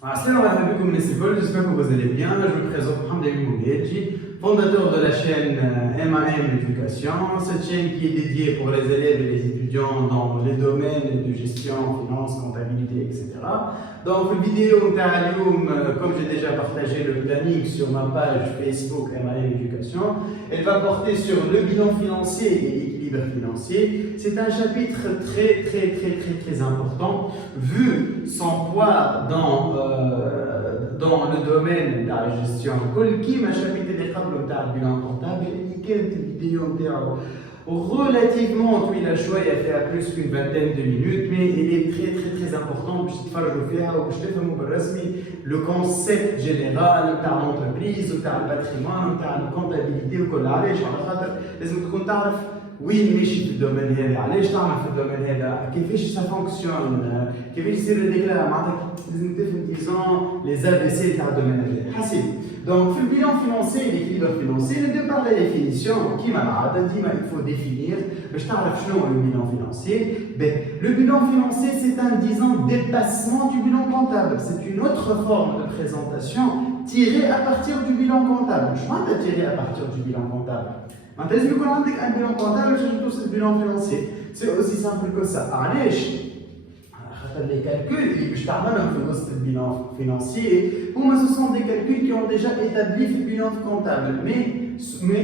Assalamu alaikum les civils, j'espère que vous allez bien. Je me présente Mohamed Mouguedji, fondateur de la chaîne MAM Éducation. Cette chaîne qui est dédiée pour les élèves et les étudiants dans les domaines de gestion, finance, comptabilité, etc. Donc, la vidéo, comme j'ai déjà partagé le planning sur ma page Facebook MAM Éducation, elle va porter sur le bilan financier et l'équilibre financier. C'est un chapitre très important, vu son poids dans le domaine de la gestion. Qui m'a chapitre des câbles de bilan comptable, quelques vidéos relativement il a choisi à faire plus qu'une vingtaine de minutes, mais il est très important. Le concept général de l'entreprise, de le patrimoine, de la comptabilité, oui, mais je suis dans le domaine là. Allez, je t'en fais dans le domaine là. Qu'est-ce que ça fonctionne? Qu'est-ce que c'est le déclare? Disons les ABC de le domaine là. Facile. Donc, le bilan financier et l'équilibre financier, les deux par la définition, qui m'a dit il faut définir. Mais je t'en fais le bilan financier. Le bilan financier, c'est un disons dépassement du bilan comptable. C'est une autre forme de présentation tirée à partir du bilan comptable. Je vais tirer à partir du bilan comptable. Maintenant, si vous avez un bilan comptable, je tous le bilan financier. C'est aussi simple que ça. Allez, les calculs, je t'amène le bilan financier. Pour moi, ce sont des calculs qui ont déjà établi le bilan comptable, mais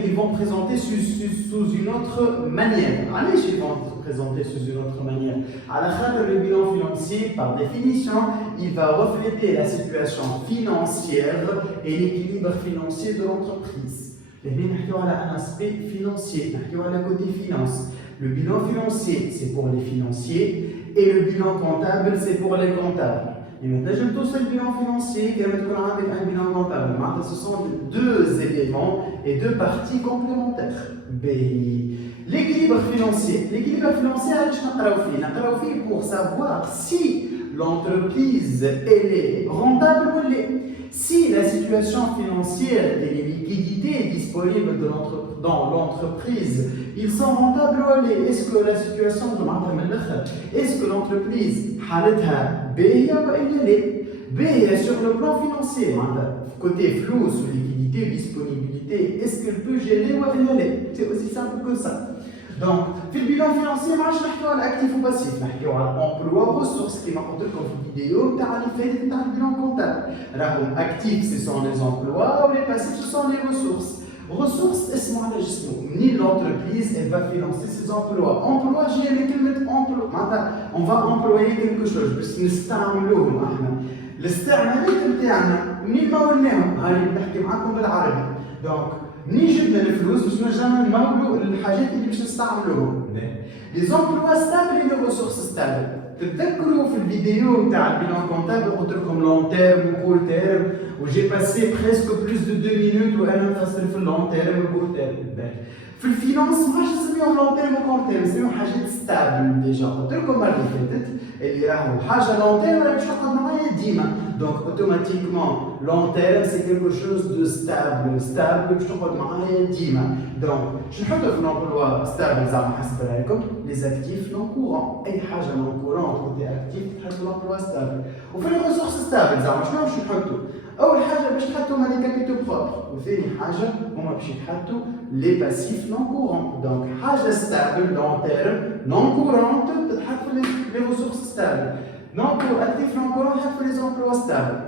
ils vont présenter sous une autre manière. Allez, ils vont présenter sous une autre manière. À la fin, le bilan financier, par définition, il va refléter la situation financière et l'équilibre financier de l'entreprise. On a un aspect financier, on a le côté finance. Le bilan financier, c'est pour les financiers, et le bilan comptable, c'est pour les comptables. Et maintenant, je touche le bilan financier, qui va être avec un bilan comptable. Maintenant, ce sont deux éléments et deux parties complémentaires. L'équilibre financier. L'équilibre financier, je vais pour savoir si l'entreprise est rentable ou elle est. Si la situation financière et les liquidités disponibles dans l'entreprise, ils sont rentables ou elle est. Est-ce que la situation est-ce que l'entreprise est sur le plan financier, côté flou, sous liquidité, disponibilité, est-ce qu'elle peut gérer ou elle est. C'est aussi simple que ça. Donc, في البيلان financier, ما نحكيو على اكتيف وباسيف، نحكيو على emploi ressources كما قلت لكم في الفيديو تاع الفائده تاع البيلان كونتابل. راهم اكتيف ce sont les emplois ou les passifs ce sont les ressources. Ressources اسمه على جسمه. منين l'entreprise elle va financer ses emplois. Emploi جاي من كلمه emploi. معناتها on va employer quelque chose باش نستعملوهم احنا. الاستعمالات نتاعنا منين ما ولناهم هاني نحكي معاكم بالعربي. دونك منين جبنا الفلوس باش نرجعوا نمولوا الحاجات اللي باش نستعملوهم. لي زومبلوا ستابل et les ressources ستابل. تتذكروا في الفيديو تاع البيلان كونتابل قلت لكم لون تيرم وكول تيرم وجي باسي بريسك بلوس دو 2 minutes وانا نفصل في اللون تيرم والكول تيرم. في الفينانس ماش نسميهم لون تيرم وكول تيرم، نسميهم حاجات ستابل ديجا. قلت لكم المره اللي فاتت اللي راهو حاجه لون تيرم راه باش تقعد معايا ديما. Donc automatiquement, long terme c'est quelque chose de stable, باش تقعد معايا ديما. Donc je نحط في l'emploi stable زعما حسب عليكم les actifs non courants. اي حاجه non courante côté actif تحط l'emploi stable. وفي les ressources stable زعما شنو باش نحطوا؟ اول حاجه باش نحطوا هما les capitaux propres، وثاني حاجه هما باش يتحطوا les passifs non courants. Donc حاجه stable long terme non courante تتحط في les ressources stable. Donc, actif non courant, il les emplois stables.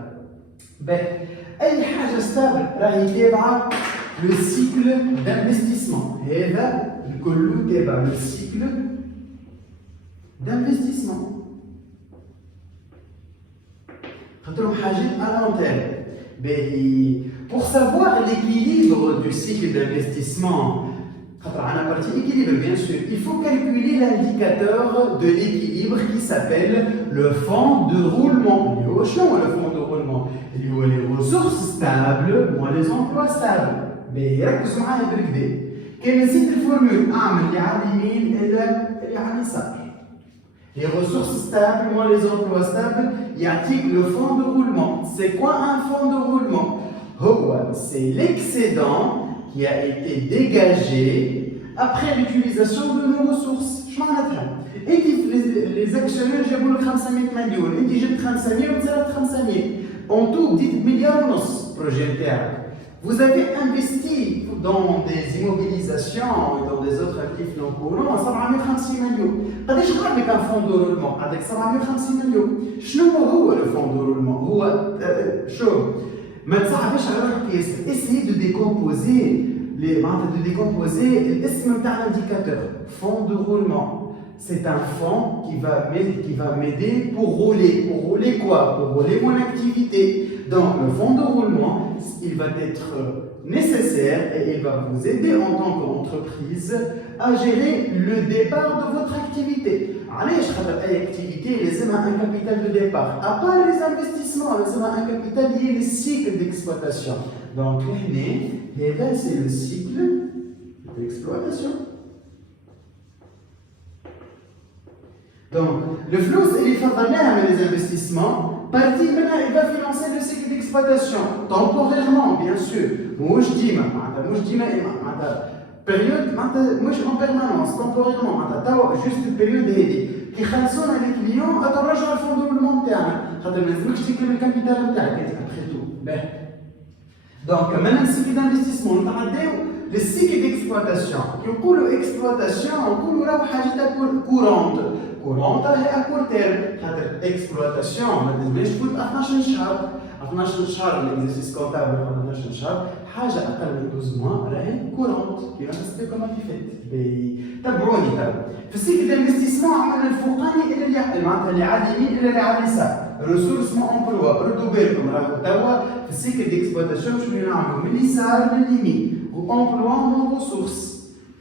أي حاجة stable راهي تابعة le cycle d'investissement. هذا الكل تابع le cycle d'investissement. خاطرهم حاجات à long terme. Pour savoir l'équilibre du cycle d'investissement, on a partie équilibre, bien sûr. Il faut calculer l'indicateur de l'équilibre qui s'appelle le fond de roulement. Le fond de roulement. Il y a les ressources stables ou les emplois stables. Mais il y a que ce qu'on a بالكدا. كان نسيت الفورمول اعمل اللي على اليمين اللي على اليسار. Les ressources stables ou les emplois stables, il y a le fond de roulement. C'est quoi un fond de roulement? C'est l'excédent qui a été dégagé après l'utilisation de nos ressources. Je m'en attends. Et les actionnaires, j'ai voulu 500 000 millions. Et j'ai 35 000, on 500 000. en tout, dites milliard projet interne. Vous avez investi dans des immobilisations et dans des autres actifs non courants 750 millions. قداش قابلك un fonds de roulement avec 750 millions. شنو هو le fonds de roulement؟ هو شو؟ ما تصعبش على روحك ياسر. Essayez de décomposer l'اسم تاع l'indicateur. Fonds de roulement. C'est un fonds qui va m'aider pour rouler. Pour rouler quoi? Pour rouler mon activité. Donc, le fonds de roulement, il va être nécessaire et il va vous aider en tant qu'entreprise à gérer le départ de votre activité. Allez, je travaille à l'activité, les un capital de départ. À part les investissements, les un capital lié au cycle d'exploitation. Donc, là, c'est le cycle d'exploitation. Donc, le flux, il est fondamental les investissements. Partie maintenant, il va financer le cycle d'exploitation, temporairement, bien sûr. Moi, je dis, période, moi, je en permanence, temporairement. Juste une période qui خلصونا les clients, ترجعوا الفond de roulement تاعنا. خاطر ما لازمكش تكمل الكابيتال نتاعك après tout. Donc, maintenant, le cycle d'investissement, on va le cycle d'exploitation. Qui نقولوا exploitation, نقولوا راهو حاجات courante. courante هي à court terme. خاطر exploitation ما لازمش تكون 12 شهر. 12 شهر l'exercice comptable 12 شهر حاجة أقل من 12 mois راهي courante. كيما نسبق كما كيفات. تابعوني توا. في السيكل d'investissement عملنا الفوقاني إلى اللي معناتها اللي على اليمين إلى اللي على اليسار. ressources emploi. ردوا بالكم راهو توا في السيكل d'exploitation شنو نعملوا من اليسار لليمين. emploi non ressources.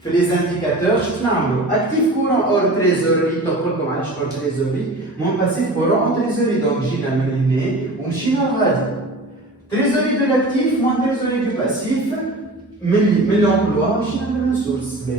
في les indicateurs شنو نعملوا؟ actif courant hors trésorerie تقول لكم علاش hors trésorerie mon passif courant en trésorerie donc جينا من هنا ومشينا لغادي trésorerie de l'actif moins trésorerie du passif من l'emploi مشينا للريسورس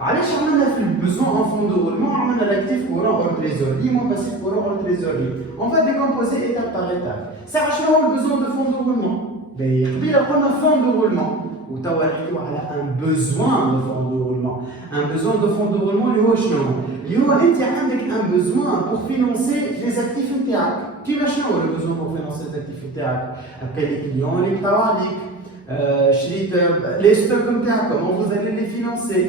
علاش عملنا في البزون en fond de roulement عملنا l'actif courant hors trésorerie mon passif courant hors trésorerie on va décomposer étape par étape ساعة شنو هو البزون de fond de roulement قبيله قلنا fond de roulement وتوا نحكيو على un besoin de fond de roulement. Un besoin de fond de roulement اللي هو شنو؟ اللي هو أنت عندك un besoin pour financer les actifs نتاعك. كيما شنو هو le besoin pour financer les actifs نتاعك؟ هكا les clients اللي يبقاو عليك، شريت les stocks نتاعك، comment vous allez les financer؟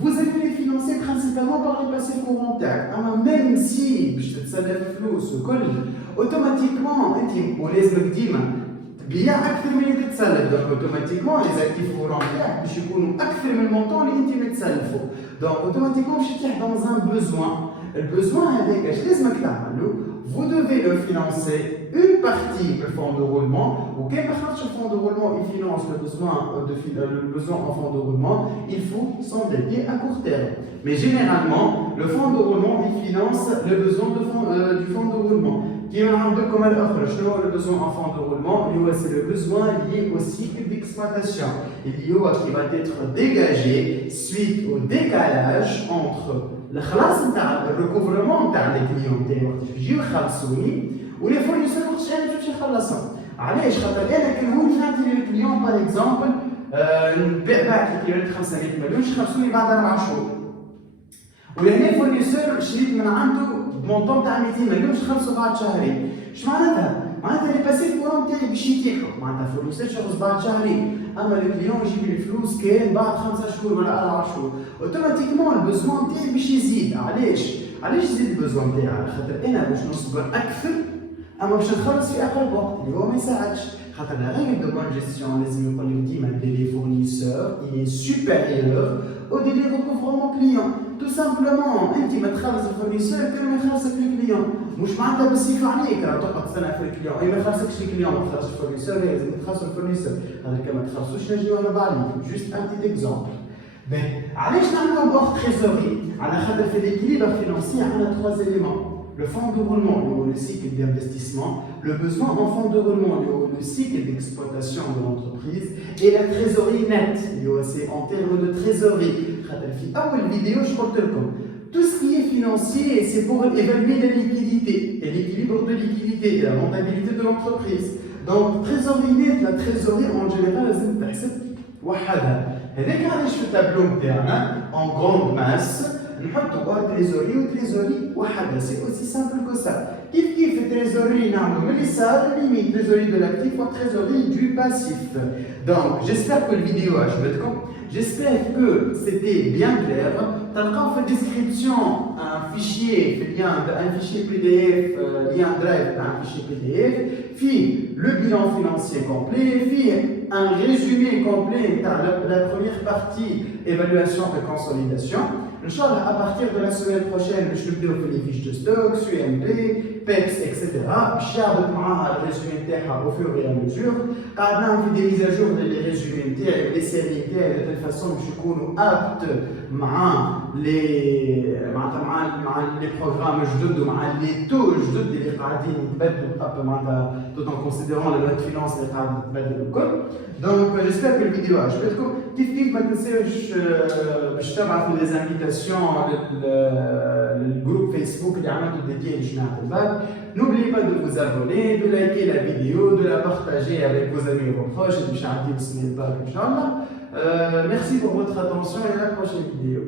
Vous allez les financer principalement par les passifs courants نتاعك. أما même si باش تتسلف فلوس وكل automatiquement أنت ولازمك ديما بيع اكثر من اللي تتسلف دونك اوتوماتيكمون لي زاكتيف كورون تاعك باش يكونوا اكثر من المونطون اللي انت متسلفه دونك اوتوماتيكمون باش تطيح دون ان بوزوان البوزوان هذاك اش لازمك تعملوا vous devez le financer une partie du fonds de roulement ou quel le fonds de roulement il finance le besoin en fonds de roulement il faut s'endetter à court terme mais généralement le fonds de roulement il finance le besoin du fonds de roulement qui est un peu comme le besoin en fonds de roulement c'est le besoin lié au cycle d'exploitation qui va être dégagé suite au décalage entre le recouvrement des clients qui ou les fournisseurs qui sont علاش خاطر انا كي نقول نعطي للكليون باغ اكزومبل نبيع الكليون 500 مليون يخلصوني بعد 4 شهور ولهنا الفورنيسور شريت من عنده بمونطون تاع 200 مليون باش نخلصوا بعد شهرين اش معناتها؟ معناتها لي باسيف كورون تاعي باش يتيحوا معناتها الفورنيسور يخلص بعد شهرين اما الكليون يجيب لي الفلوس كان بعد 5 شهور ولا 4 شهور اوتوماتيكمون البوزوان تاعي باش يزيد علاش يزيد البوزوان تاعي؟ على خاطر انا باش نصبر اكثر اما باش نخلص في اقل وقت اللي هو ما يساعدش خاطر لا règle de bonne gestion لازم يقول لك ديما الديلي فورنيسور il est supérieur au délai de recouvrement client tout simplement انت ما تخلص الفورنيسور كان ما يخلصك الكليون مش معناتها بالسيف عليك راه تقعد تستنى في الكليون اي ما يخلصكش الكليون ما تخلصش الفورنيسور لازم تخلص الفورنيسور هذا كان ما تخلصوش نجيو انا بعليك جوست ان بتيت اكزومبل علاش نعملوا بوغ تريزوري على خاطر في ليكيليبر فينانسي عندنا 3 éléments le fonds de roulement, le cycle d'investissement, le besoin en fonds de roulement, le cycle d'exploitation de l'entreprise et la trésorerie nette, c'est en termes de trésorerie. Vidéo, je tout ce qui est financier, c'est pour évaluer la liquidité et l'équilibre de liquidité et la rentabilité de l'entreprise. Donc, trésorerie nette, la trésorerie en général, c'est le tableau en grande masse. نحطوا trésorerie وتريزوري وحده c'est aussi simple que ça كيف trésorerie limite trésorerie de l'actif ou trésorerie du passif. Donc j'espère que la vidéo a joué. J'espère que c'était bien clair. Dans la description un fichier PDF, lien drive un fichier PDF, puis le bilan financier complet, puis un résumé complet dans la première partie évaluation et consolidation. Inch'Allah, à partir de la semaine prochaine, je vais vous les fiches de stock, UMP, PEPS, etc. Je vais le résumé au fur et à mesure. On a des mises à jour des résumés, des séries, de telle façon que je suis apte les programmes جدد ومع les taux جدد اللي قاعدين يتبدلوا tout en considérant la loi de finances اللي قاعدين يتبدلوا الكل. Donc j'espère que la vidéo عجبتكم. كيف ما تنساوش باش تبعثوا des invitations للجروب فيسبوك اللي عملته dédié لجماعة الباب. N'oubliez pas de vous abonner, de liker la vidéo, de la partager avec vos amis et vos proches et de changer le bab, Inch'Allah. Merci pour votre attention et à la prochaine vidéo.